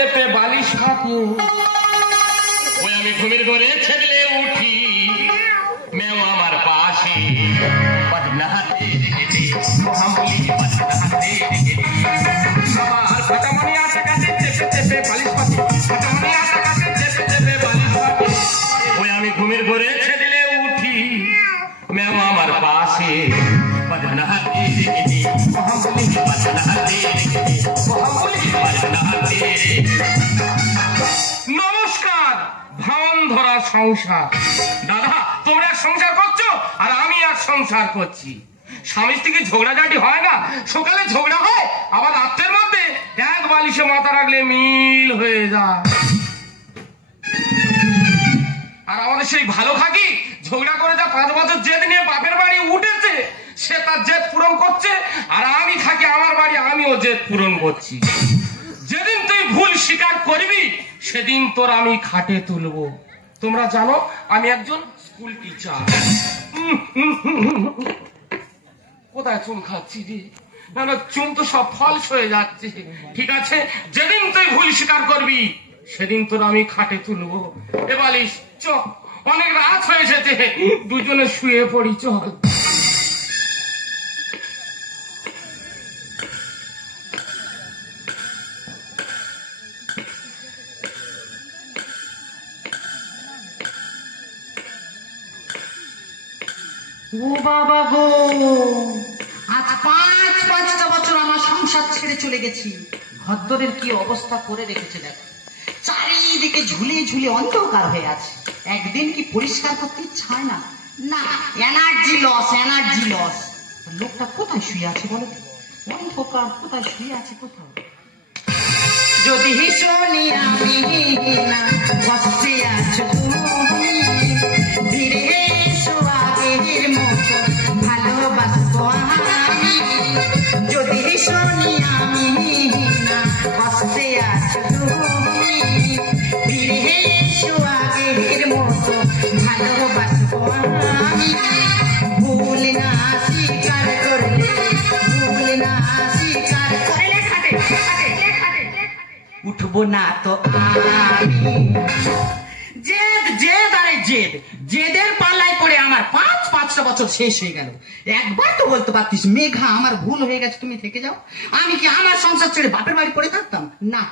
চেপে বালিশ পাতি ওই আমি ঘুমের ঘরে ছেলে উঠি মেও আমার পাশে বদনাতে রেখেছি হামলি বদনাতে রেখেছি আমার ফাটামনি আসে কাছে চেপে চেপে বালিশ পাতি ফাটামনি আসে কাছে চেপে চেপে বালিশ পাতি ওই আমি ঘুমের ঘরে ছেলে উঠি মেও আমার পাশে বদনাতে রেখেছি হামলি বদনাতে রেখেছি হামলি বদনাতে রেখেছি। নমস্কার ভান ধরা সংসার। দাদা তোমরা সংসার করছো আর আমি আর সংসার করছি। স্বামী স্ত্রীকে ঝগড়াঝাটি হয় না, সকালে ঝগড়া হয় আবার রাত্রের মধ্যে এক বালিশে মাথা রাখলে মিল হয়ে যায়। আর আমাদের সেই ভালো খাকি ঝগড়া করে যা 5 বছর জেদ নিয়ে বাপের বাড়ি উঠেছে সে তার জেদ পূরণ করছে, আর আমি থাকি আমার বাড়ি আমিও জেদ পূরণ করছি। যেদিন তুই ভুল স্বীকার করবি সেদিন তোর আমি খাটে তুলবো। তোমরা জানো আমি একজন স্কুল টিচার। কোথায় চুন খাচ্ছি রে? না না চুন তো সব ফলস হয়ে যাচ্ছে। ঠিক আছে, যেদিন তুই ভুল স্বীকার করবি সেদিন তোর আমি খাটে তুলবো। এ বালিশ চ, অনেক রাত হয়ে এসেছে, দুজনে শুয়ে পড়ি চল। ও বাবা গো, আজ 5-5টা বছর আমার সংসার ছেড়ে চলে গেছি। ঘরদরের কি অবস্থা করে রেখেছে দেখো, চারিদিকে ঝুলে ঝুলে অন্ধকার হয়ে আছে। একদিন কি পরিষ্কার করতে ইচ্ছা হয় না? না, এনার্জি লস, এনার্জি লস। লোকটা কোথায় শুয়ে আছে বলো তো? অন্ধকার কোথায় শুয়ে আছে কোথাও? যদি শুনি আমি না বসে আছো তুমি, ধীরে এসো আগের মতো ভালোবাসবো আমি। যদি শুনি আমি না বসে আছো তুমি, ধীরে এসো আগের মতো ভালোবাসবো আমি। ভুল না স্বীকার করলে, ভুল না স্বীকার করলে উঠবো না তো আমি। জেদ জেদ আরে জেদ, জেদের পাল্লায় পড়ে আমার 5-5টা বছর শেষ হয়ে গেল। একবার তো বলতে পারতিস মেঘা আমার ভুল হয়ে গেছে তুমি থেকে যাও। আমি কি আমার সংসার ছেড়ে বাপের বাড়ি পড়ে থাকতাম? না,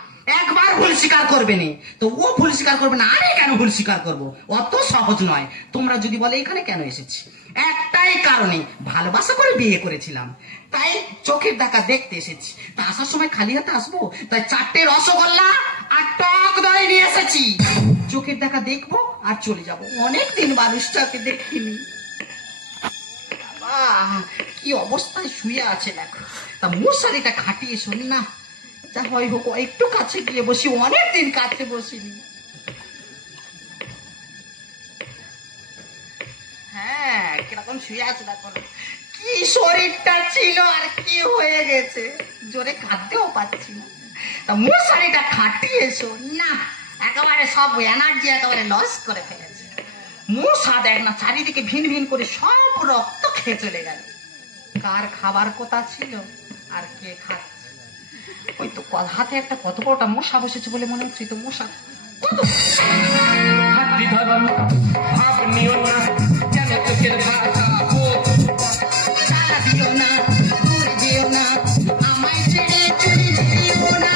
একবার ভুল স্বীকার করবে না তো ও ভুল স্বীকার করবে না। আরে কেন ভুল স্বীকার করবো? অত সহজ নয়। তোমরা যদি বলে এখানে কেন এসেছি, একটাই কারণে, ভালোবাসা করে বিয়ে করেছিলাম তাই চোখের দেখা দেখতে এসেছি। তা আসার সময় খালি হাতে আসবো, তাই 4টে রসগোল্লা আর টক দই নিয়ে এসেছি। চোখের দেখা দেখবো আর চলে যাবো। অনেকদিন মানুষটাকে দেখিনি। কি অবস্থায় শুয়ে আছে দেখো। তা মশারিটা খাটিয়ে শোন না, যা হয় হোক একটু কাছে গিয়ে বসি, অনেকদিন কাছে বসিনি। হ্যাঁ, কিরকম শুয়ে আছে দেখো। কি শরীরটা ছিল আর কি হয়ে গেছে, জোরে কাঁদতেও পারছি না। তা মশারিটা খাটিয়ে শোন না, একেবারে সব এনার্জি একেবারে লস করে ফেলেছে। মশা দেখ না চারিদিকে ভিন ভিন করে সব রক্ত খেয়ে চলে গেল। কার খাবার কথা ছিল আর কে খাচ্ছে? ওই তো হাতে একটা কত বড়টা মশা বসেছে বলে মনে হচ্ছে। তো মশা কত ভাব নিও না, কেন চোখের ভাষা চালা দিও না, দূরে যেও না, আমায় ছেড়ে চলে যেও না।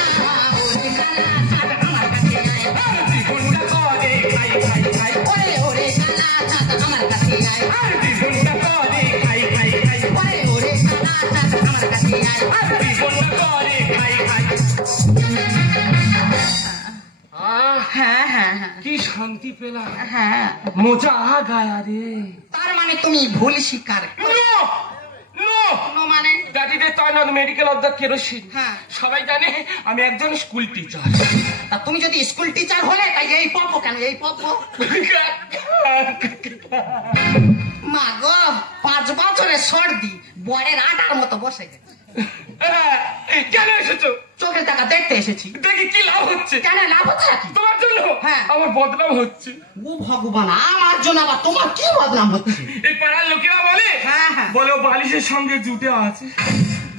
ওরে কালা চাঁদ আমার কাছে আয়, জীবনটা করে খাই খাই খাই, ওরে ওরে কালা চাঁদ আমার কাছে আয়, জীবনটা করে খাই খাই খাই, ওরে ওরে কালা চাঁদ আমার কাছে আয়, জীবনটা করে খাই খাই। হ্যাঁ হ্যাঁ হ্যাঁ, কি শান্তি পেলাম। হ্যাঁ মোজা গায়া রে। তার মানে তুমি ভুল স্বীকার মানে? দাদিদের তৈনত মেডিকেল অফ দ্য কেরোসিন। হ্যাঁ, সবাই জানে আমি একজন স্কুল টিচার। তা তুমি যদি স্কুল টিচার হলে তাই এই পাবো কেন? এই পাবো মা গো, 5 বছরের সর্দি বরের আটার মতো বসে গেছে। কেন এসেছো? চোখের দেখা দেখতে এসেছি। দেখি কি লাভ হচ্ছে? কেন লাভ হচ্ছে নাকি? তোমার জন্য হ্যাঁ, আমার বদনাম হচ্ছে। ও ভগবান, আমার জন্য আবার তোমার কি বদনাম হচ্ছে? এই পাড়ার লোকেরা বলে, হ্যাঁ হ্যাঁ, বলে বালিশের সঙ্গে জুটে আছে।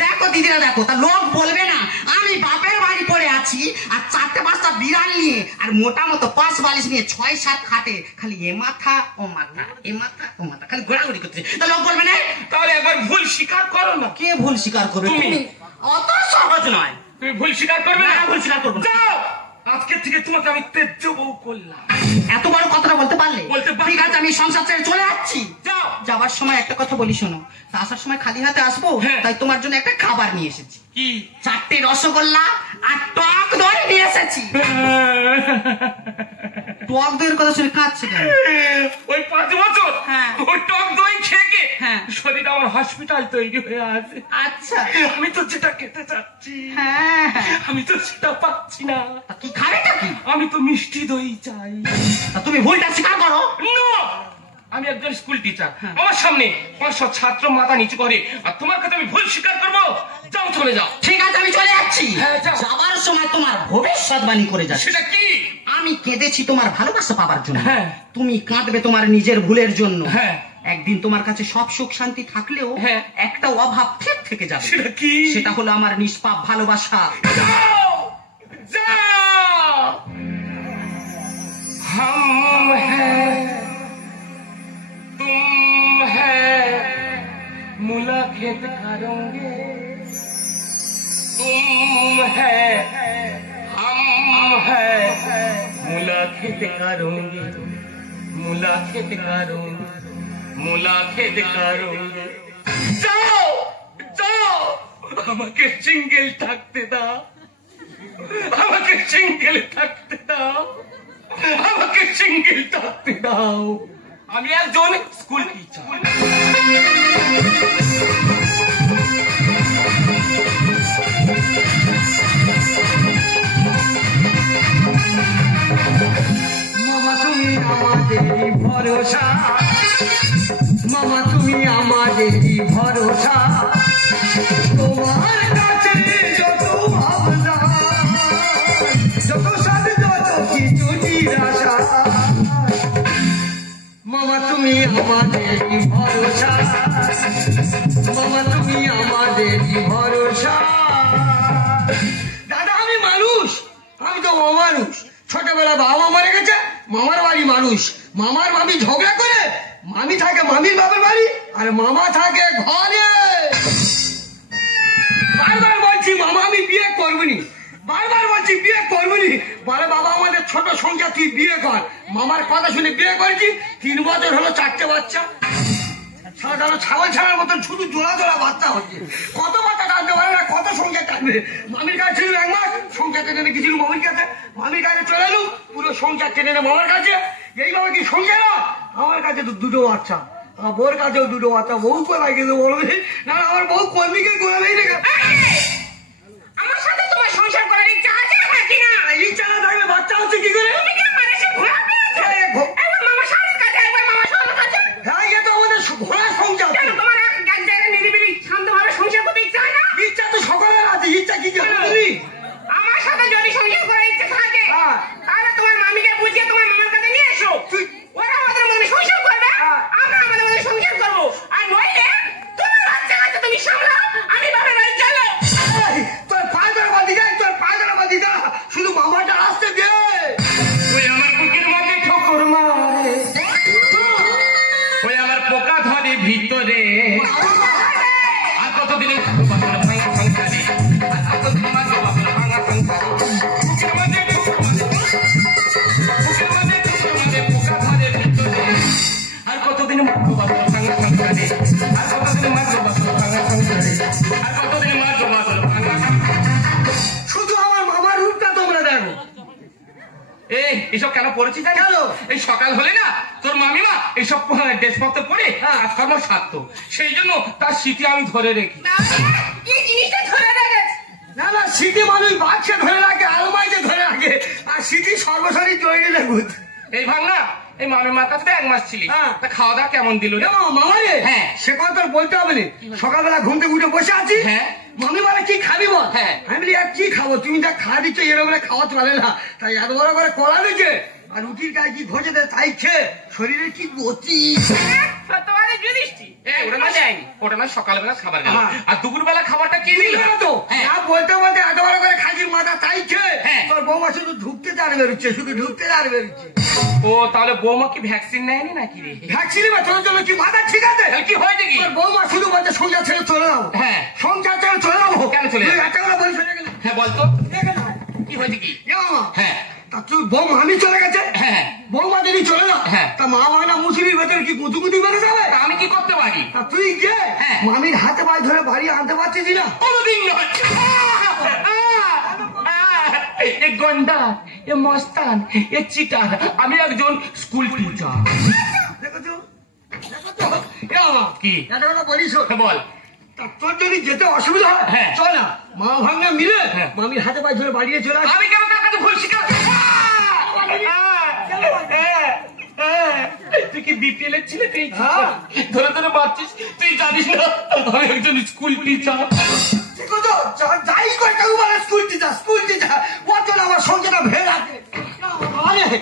দেখো দিদিরা দেখো, তা লোক বলবে না আমি বাপের বাড়ি পড়ে আছি আর 4-5টা বিড়াল নিয়ে আর মোটা মতো 5 বালিশ নিয়ে 6-7 খাটে খালি এ মাথা ও মাথা এ মাথা ও মাথা খালি ঘোরাঘুরি করছে, তা লোক বলবে না? তাহলে একবার ভুল স্বীকার করো না। কে ভুল স্বীকার করবে? তুমি। অত সহজ নয়। তুমি ভুল স্বীকার করবে না? ভুল স্বীকার করবো না। যাও, আজকে থেকে তোমাকে আমি তেজ্য বউ করলাম। এত বড় কথাটা বলতে পারলে? বলতে পারলাম। ঠিক আছে, আমি সংসার ছেড়ে চলে যাচ্ছি। যাও। যাবার সময় একটা কথা বলি শোনো, আসার সময় খালি হাতে আসবো, হ্যাঁ। তাই তোমার জন্য একটা খাবার নিয়ে এসেছি। কি? 4টে রসগোল্লা আর টক দই নিয়ে এসেছি। টক দইয়ের কথা শুনে কাঁদছে কেন? ওই 5 বছর হ্যাঁ। ওই টক দই খেয়ে হ্যাঁ। শরীর আমার হসপিটাল তৈরি হয়ে আছে। আচ্ছা। আমি তো যেটা খেতে চাচ্ছি হ্যাঁ, আমি তো সেটা পাচ্ছি না। তা কি খাবেটা কি? আমি তো মিষ্টি দই চাই। তা তুমি ভুলটা স্বীকার করো। No! আমি একজন স্কুল টিচার, হ্যাঁ। আমার সামনে 500 ছাত্র মাথা নিচু করে, আর তোমার কথা আমি ভুল স্বীকার করবো? যাও, চলে যাও। ঠিক আছে, আমি চলে যাচ্ছি। হ্যাঁ, যাও। যাবার সময় তোমার ভবিষ্যৎবাণী করে যাচ্ছি। সেটা কি? আমি কেঁদেছি তোমার ভালোবাসা পাবার জন্য, হ্যাঁ। তুমি কাঁদবে তোমার নিজের ভুলের জন্য। হ্যাঁ। একদিন তোমার কাছে সব সুখ শান্তি থাকলেও হ্যাঁ। একটা অভাব ঠিক থেকে যাবে। সেটা কি? সেটা হলো আমার নিষ্পাপ ভালোবাসা। যাও, যাও। हम हैं, तुम हैं, मुलाकात करेंगे। तुम है, हम है, मुलाकात करेंगे, मुलाकात करेंगे, मुलाकात करेंगे। যাও, যাও, আমাকে সিঙ্গেল থাকতে দাও, আমাকে সিঙ্গেল থাকতে দাও, আমাকে সিঙ্গেল থাকতে দাও। আমি একজন স্কুল টিচার। মামা তুমি আমাদেরই ভরসা, মামা তুমি আমাদেরই ভরসা, তোমার কাছে যত ভাবনা, যত সাথে যত কিছু নিরাশা, মামা তুমি আমাদেরই ভরসা, মামা তুমি আমাদেরই ভরসা। দাদা আমি মানুষ, আমি তো অমানুষ। ছোটবেলা বাবা মারা গেছে, মামার বাড়ি মানুষ, মামার মামি ঝগড়া করে, মামি থাকে মামির বাবার বাড়ি আর মামা থাকে ঘরে। বারবার বলছি মামা আমি বিয়ে করবনি, বারবার বলছি বিয়ে করবনি, বলে বাবা আমাদের ছোট সংখ্যা তুই বিয়ে কর। মামার কথা শুনে বিয়ে করেছি, 3 বছর হলো 4টে বাচ্চা। সাধারণ ছাগল ছাড়ার মতন শুধু জোড়া জোড়া বাচ্চা হচ্ছে। কত বাচ্চা টানতে পারে না, কত সংখ্যা টানবে। মামির কাছে ছিল 1 মাস, সংখ্যা টেনে নিয়ে গেছিল মামির কাছে, মামির কাছে চলে এলুম, পুরো সংখ্যা টেনে নে মামার কাছে। এইভাবে কি সংখ্যা না? আমার কাছে তো 2টো বাচ্চা, আমার বউর কাছেও 2টো বাচ্চা। বউ কোথায় কিন্তু বলবে না, আমার বউ কর্মীকে করে নেই রেখে। আমার সাথে তোমার সংসার করার ইচ্ছা আছে নাকি না? ইচ্ছা না থাকলে বাচ্চা হচ্ছে কি করে? তুমি কি আমার এসে ঘোরা পেয়েছো? একবার মামা শাড়ির কাছে, একবার মামা সোনার কাছে। হ্যাঁ, এ তো আমাদের ঘোড়ার সংখ্যা। কেন তোমার এক জায়গায় নিরিবিলি শান্তভাবে সংসার করতে ইচ্ছা হয় না? ইচ্ছা তো সকলের আছে, ইচ্ছা কি করবি? আমার সাথে যদি সংসার করার ইচ্ছা থাকে, হ্যাঁ। তাহলে তোমার মামিকে বুঝিয়ে তোমার মামার কাছে নিয়ে এসো। তুই- ওরা আমাদের মধ্যে সংসার করবে, হ্যাঁ। আমরা আমাদের মধ্যে সংসার করবো। আর নইলে তোমার বাচ্চা কাছে তুমি সামলাও, আমি বাপের বাড়ি চলো। এই, তোর পায়ে ধরে বাঁধি যা, তোর পায়ে ধরে বাঁধি যা, শুধু মামাটা আসতে দে। ওই আমার বুকের মাঝে ঠোকর মারে, ওই আমার পোকা ধরে ভিতরে। আর কতদিনে ভাঙা সংসারে, আর কতদিন মাঝে ভাঙা সংসারে। বুকের মাঝে ঠোকর মারে, বুকের মাঝে ঠোকর মারে, পোকা ধরে ভিতরে। আর কতদিন মাঝে ভাঙা সংসারে, আর কতদিন মাঝে ভাঙা সংসারে, আর কতদিন মাঝে ভাঙা। শুধু আমার মামার রূপটা তোমরা দেখো। এই এসব কেন পড়েছি জানো? কেন? এই সকাল হলে না তোর মামিমা এইসব ড্রেসপত্র পরে কাজকর্ম সারতো, সেই জন্য তার স্মৃতি আমি ধরে রেখি। এই জিনিসটা ধরে রেখেছে। না না, স্মৃতি মানুষ বাক্সে ধরে রাখে, আলমারিতে ধরে রাখে, আর স্মৃতি সর্বসারী তৈরি লেগুত। এই ভাঙ না, এই মামিমার কাছে তো 1 মাস ছিলি, হ্যাঁ। তা খাওয়া দাওয়া কেমন দিল রে? মামা রে, হ্যাঁ। সে কথা তোর বলতে হবে না। সকালবেলা ঘুম থেকে উঠে বসে আছি, হ্যাঁ। মামি বলে কি খাবি বল? হ্যাঁ। আমি বলি আর কি খাবো, তুমি যা খাওয়া দিচ্ছ এরকম খাওয়া চলে না, তাই এত বড় করে কলা দিচ্ছে আর রুটির গায়ে কি ঘষে দেয় তাই খেয়ে শরীরে কি গতি। সত্যবাদী যুধিষ্ঠির। ওটা না যায়নি, ওটা না সকালবেলা খাবার গেল, হ্যাঁ। আর দুপুরবেলা খাবারটা কি দিল? তো হ্যাঁ। না বলতে বলতে এত বড় করে খাসির মাথা তাই বৌমা শুধু ঢুকতে আর বেরোচ্ছে, শুধু ঢুকতে আর বেরোচ্ছে। ও তাহলে বৌমা কি ভ্যাকসিন নেয়নি নাকি রে? ভ্যাকসিন তোর জন্য কি মাথা ঠিক আছে? কি হয়েছে কি? তোর বৌমা শুধু বলছে সংসার ছেড়ে চলে যাবো। হ্যাঁ সংসার ছেড়ে চলে যাবো। কেন চলে যাবো? একটা কথা বলি শোনে গেলে। হ্যাঁ বলতো কি হয়েছে কি? হ্যাঁ তা তুই বৌমা আমি চলে গেছে, হ্যাঁ বৌমা যদি চলে যাও, হ্যাঁ। তা মা মানা মুসিবির ভেতরে কি গুদুগুদি বেড়ে যাবে? তা আমি কি করতে পারি? তা তুই যে হ্যাঁ। মামির হাতে পায়ে ধরে বাড়ি আনতে পারছিস না? কোনদিন নয়। এ গন্ডা, এ মস্তান, এ চিটার, আমি একজন স্কুল টিচার। দেখেছো দেখেছো? এ বাবা, কি? একটা কথা বলি শোন। বল। তা তোর যদি যেতে অসুবিধা হয়, হ্যাঁ। চল না মা ভাঙনা মিলে হ্যাঁ। মামির হাতে পায়ে ধরে বাড়িয়ে চলে আসি। আমি কেন তার কাছে ভুল স্বীকার করব? তুই কি বিপিএল এর ছেলে পেয়েছিস? হ্যাঁ। ধরে ধরে বাঁচছিস, তুই জানিস না আমি একজন স্কুল টিচার। দেখেছো? যাই করে কেউ বলে স্কুল টিচার, স্কুল টিচার, ওর জন্য আমার সংসারটা ভেড়ে আছে।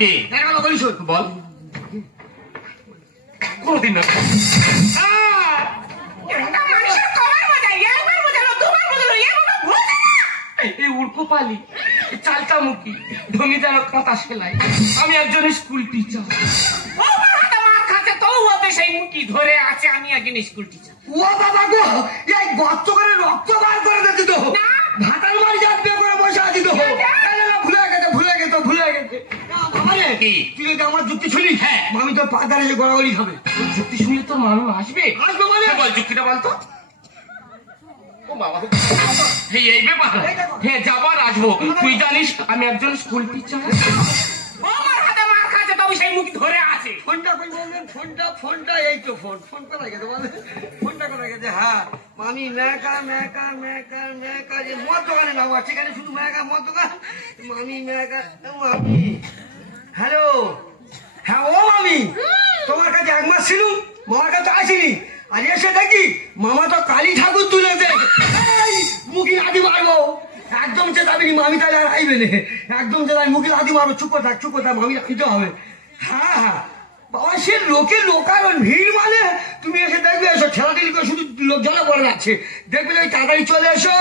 কি? একটা কথা বলি শোন। বল। কোনদিন না। একটা মানুষের কবার বোঝায়, একবার বোঝালো, দুবার বোঝালো, এভাবে বোঝে না। এই উড়কো পালি, চালটা মুখি, ঢঙ্গি যেন কাঁথা সেলাই, আমি একজন স্কুল টিচার। বৌমার হাতে মার খাচ্ছে, তবু বলতে সেই মুখি ধরে আছে আমি একজন স্কুল টিচার। ও বাবা গো, এই গর্ত করে রক্ত বার করে দিত তো, ভাতার মারি যাবে করে বসে আছি তো। ভুলে গেছে ভুলে গেছে ভুলে গেছে। বাবা রে, কি? তুই যদি আমার যুক্তি শুনিস, হ্যাঁ। মামি তোর পা দাঁড়িয়ে গড়াগড়ি খাবে। যুক্তি শুনলে তোর মামি আসবে? আসবে মানে? বল যুক্তিটা বলতো। ও বাবা, এই ব্যাপার। হ্যাঁ যাবার আসবো, তুই জানিস আমি একজন স্কুল টিচার। বৌমার হাতে মার খাচ্ছে, তবু সেই মুখি ধরে আছে। ফোনটা কই বলবেন? ফোনটা এই তো ফোন কোথায় গেছে বলে? ফোনটা কোথায় গেছে? হ্যাঁ, মামি মেকা যে মদ দোকানে নাও, সেখানে শুধু মেকা মদ দোকান। মামি মামি, হ্যালো, হ্যাঁ ও মামি, তোমার কাছে এক মাস ছিল, মামার কাছে আসিনি, আর এসে দেখি মামা তো কালী ঠাকুর তুলেছে। মুখি আদি মারবো, একদম চেতাবিনি, মামি তাহলে আর আইবে না, একদম চেতাবি, মুখি আদি মারবো। চুপ থাক, মামি রাখিতে হবে। হ্যাঁ বাবা, সে লোকার ভিড় মানে, তুমি এসে দেখবে, এসো ঠেলাঠেলি করে শুধু লোকজনে পড়ে যাচ্ছে, দেখবে ওই তাড়াতাড়ি চলে এসো।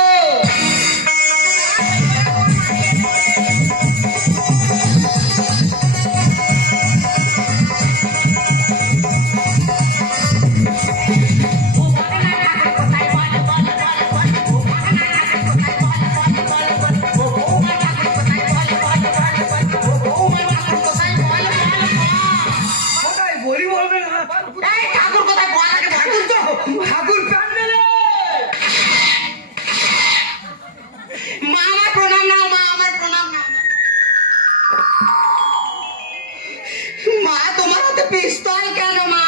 বলি বলবে না, এই ঠাকুর কোথায়? বল আগে ঠাকুর। ঠাকুর প্যান্ডেলে। মা আমার প্রণাম নাও, মা আমার প্রণাম নাও। মা তোমার হাতে পিস্তল কেন মা?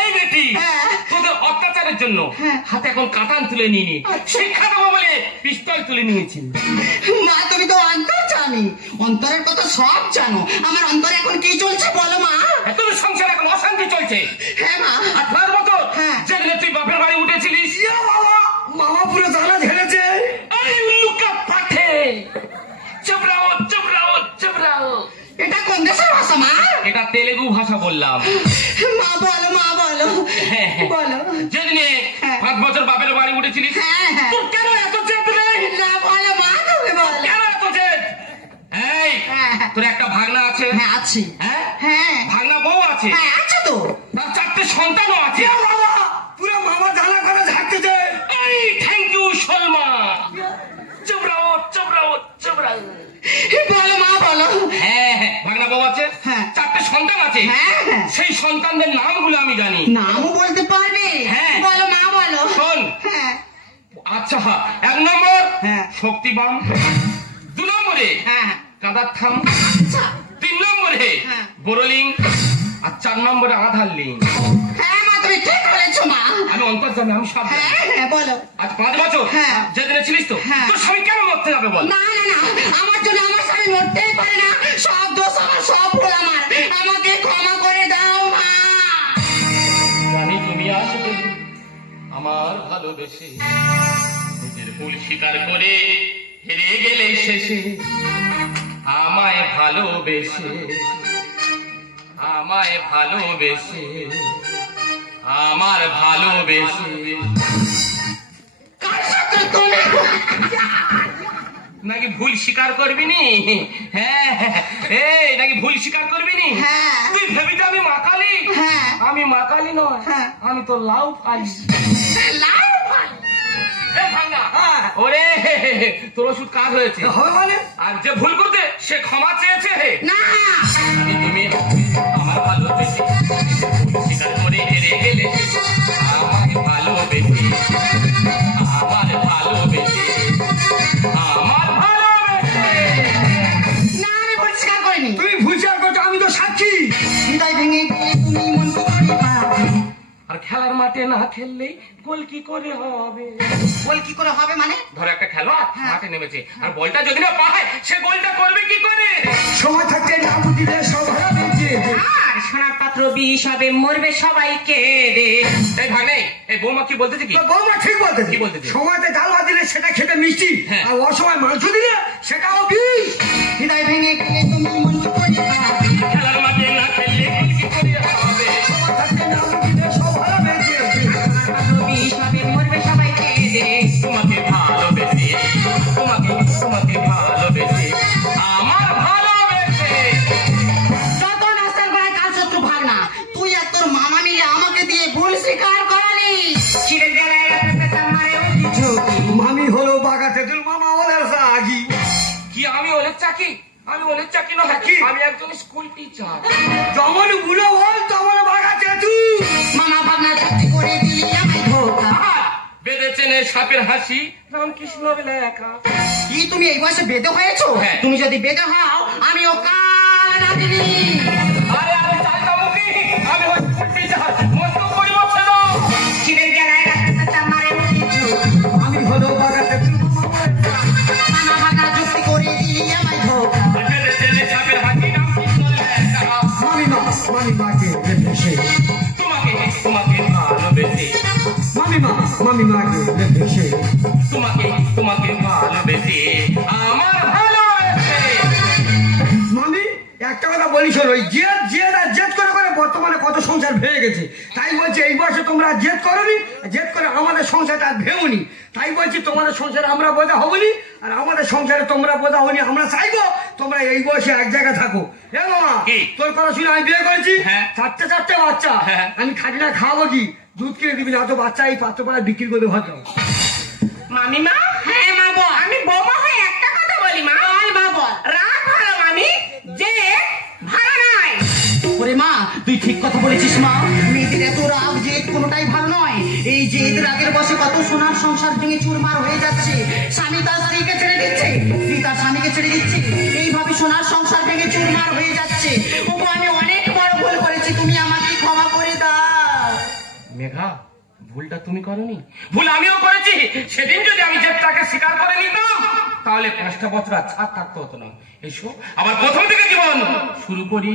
এই বেটি, হ্যাঁ। তোদের অত্যাচারের জন্য হ্যাঁ। হাতে এখন কাটান তুলে নিয়ে শিক্ষা দেবো বলে পিস্তল তুলে নিয়েছি। মা তুমি তো অন্তর জানি, অন্তরের কথা সব জানো। আমার অন্তরে এখন কি চলছে বলো মা? তোদের সংসার এখন অশান্তি চলছে। হ্যাঁ মা। 18 বছর হ্যাঁ। যেদিনে তুই বাপের বাড়ি উঠেছিলিস, ইয়া বাবা, মামা পুরো জানা ঝেড়েছে। এই উল্লুকা পাঠে চবরাও। এটা কোন দেশের ভাষা মা? এটা তেলেগু ভাষা বললাম। মা বলো, মা বলো, বলো। যেদিনে হ্যাঁ। 5 বছর বাপের বাড়ি উঠেছিলিস, হ্যাঁ, হ্যাঁ। তোর কেন এত জেদ রে? না বলো মা, তুমি বলো। কেন এত জেদ? এই হ্যাঁ। তোর একটা ভাগনা আছে? হ্যাঁ আছি। হ্যাঁ, হ্যাঁ ভাগনা বউ আছে, হ্যাঁ আছে তো। তার 4টে সন্তানও আছে। ইয়া বাবা, পুরো মামা জানা করে ঝাড়তেছে। এই থ্যাংক ইউ সলমা। চবরাও। বলো মা বলো। হ্যাঁ, ভাগনা বউ আছে, হ্যাঁ। 4টে সন্তান আছে। হ্যাঁ, হ্যাঁ। সেই সন্তানদের নামগুলো আমি জানি। নামও বলতে পারবে? হ্যাঁ। বলো মা বলো। শোন। হ্যাঁ। আচ্ছা, 1 নম্বর হ্যাঁ। শক্তিবান, 2 নম্বরে হ্যাঁ। কাদার থাম, আচ্ছা। 3 নম্বরে হ্যাঁ। বোরলিং, আর 4 নম্বরে আধার লিং। হ্যাঁ মা তুমি ঠিক বলেছো মা। আমি অন্তর্জামী, আমি সব জানি। হ্যাঁ হ্যাঁ বলো। আজ 5 বছর হ্যাঁ। যেদিনে ছিলিস তো, হ্যাঁ। তোর স্বামী কেন মরতে যাবে বল? না না না, আমার জন্য আমার স্বামী মরতেই পারে না। সব দোষ আমার, সব ভুল আমার। আমাকে ক্ষমা করে দাও মা। জানি তুমি আসবে আমার ভালোবেসে, নিজের ভুল স্বীকার করে হেরে গেলে শেষে, আমায় ভালোবেসে আমার ভালোবেসে। কার সাথে তুমি? নাকি ভুল স্বীকার করবি নি? হ্যাঁ এই নাকি ভুল স্বীকার করবি নি? হ্যাঁ। তুই ভেবিতে আমি মাকালি? হ্যাঁ। আমি মাকালি নয়, হ্যাঁ। আমি তো লাউ পালি। লাউ পালি? এ ভাঙা, হ্যাঁ। ওরে তোর ওষুধ কাজ হয়েছে। হবে মানে আর যে ভুল করতে সে ক্ষমা চেয়েছে। না, তুমি আমার ভালোবেসে ভুল স্বীকার করে হেরে গেলে, আমাকে ভালোবেসে, আমার ভালোবেসে, আমার ভালোবেসে। না আমি ভুল স্বীকার করিনি। তুমি ভুল স্বীকার করছো, আমি তো সাক্ষী। হৃদয় ভেঙে গিয়ে তুমি মন করে পাবে। আর খেলার মাঠে না খেললে গোল কি করে হবে? বল কি করে হবে মানে? ধর একটা খেলোয়াড় মাঠে নেমেছে, আর বলটা যদি না পায় সে গোলটা করবে কি করে? সময় থাকতে না বুঝিলে সব হারাবে যে। আর সোনার পাত্র বিষ হবে, মরবে সবাই কেঁদে। এই ভাঙে, এই বৌমা কি বলতেছে কি? তো বৌমা ঠিক বলতেছে। কি বলতেছে? সময়তে ডাল ভাত দিলে সেটা খেতে মিষ্টি, হ্যাঁ। আর অসময় মাংস দিলে সেটাও বিষ। হৃদয় ভেঙে গিয়ে তুমি মন করে পাবে। খেলার মাঠে না খেললে গোল কি করে হবে? সময় থাকতে না বুঝিলে সব হারাবে যে। পাত্র বিষ হবে, মরবে সবাই কেঁদে। তোমাকে ভালোবেসে, তোমাকে ভালোবেসে, আমার ভালোবেসে। যত নাস্তার গলায় কাল শত্রু ভাগ না, তুই আর তোর মামা মিলে আমাকে দিয়ে ভুল স্বীকার করালি। চিড়ের গেলায় রাতে পেতাম মারে উঠি ঝুঁকি। মামি হলো বাগাতে তুল, মামা হলে আগি। কি আমি ওলের চাকি? আমি ওলের চাকি নয়, কি? আমি একজন স্কুল টিচার। যেমন বুড়ো বল তেমন বাগাতে তুই। মামা ভাবনা সত্যি করে দিলি আমায় ধোকা। বেঁধেছেন সাপের হাসি, রামকৃষ্ণর লেখা। কি তুমি এই বয়সে বেদে হয়েছো? হ্যাঁ। তুমি যদি বেদে হও আমিও কান আদিনি। আরে আমি চাইতামুখী, আমি ওই স্কুল টিচার, মস্ত পরিবর্তন। চিড়ের গেলায় রাতে পেতাম মারে উঠি ঝুঁকি। আমি হলো বাগাতে তুল, মামা ভাবনা যুক্তি করে দিলি আমায় ধোকা। বেঁধেছেন সাপের হাসি, রামকৃষ্ণর লেখা। মামি মাকে ভেসে। তোমাকে ভালোবেসে, মামি মাকে ভেসে। তোমাকে ভালোবেসে, আমার ভালোবেসে। মামি একটা কথা বলি শোনো, ওই জেদ করে বর্তমানে কত সংসার ভেঙে গেছে। তাই বলছি এই বয়সে তোমরা জেদ করোনি, জেদ করে আমাদের সংসারটা আর ভেঙোনি। তাই বলছি তোমাদের সংসারে আমরা বোঝা হবনি, আর আমাদের সংসারে তোমরা বোঝা হবনি। আমরা চাইবো তোমরা এই বয়সে এক জায়গায় থাকো। হ্যাঁ মামা, কি? তোর কথা শুনে আমি বিয়ে করেছি। হ্যাঁ। চারটে বাচ্চা। হ্যাঁ। আমি খাটি না খাওয়াবো কি? দুধ কিনে দিবি না, অত বাচ্চা এই পাত্রপাড়া বিক্রি করে ভালো। মামিমা, হ্যাঁ মা বল। আমি বৌমা হয়ে একটা কথা বলি মা। বল মা বল। রাগ ভালো মামি, যে ভালো নয়। ওরে মা, তুই ঠিক কথা বলেছিস মা। মেয়েদের এত রাগ জেদ কোনোটাই ভালো নয়। এই জেদ রাগের বসে কত সোনার সংসার ভেঙে চুরমার হয়ে যাচ্ছে। স্বামী তার স্ত্রীকে ছেড়ে দিচ্ছে, স্ত্রী তার স্বামীকে ছেড়ে দিচ্ছে। এইভাবে সোনার সংসার ভেঙে চুরমার হয়ে যাচ্ছে। ওগো আমি অনেক বড় ভুল করেছি, তুমি আমাকে ক্ষমা করে দাও। মেঘা, ভুলটা তুমি করনি, ভুল আমিও করেছি। সেদিন যদি আমি জেদটাকে স্বীকার করে নিতাম তাহলে 5টা বছর আর ছাড় থাকতে হতো না। এসো আবার প্রথম থেকে জীবন শুরু করি।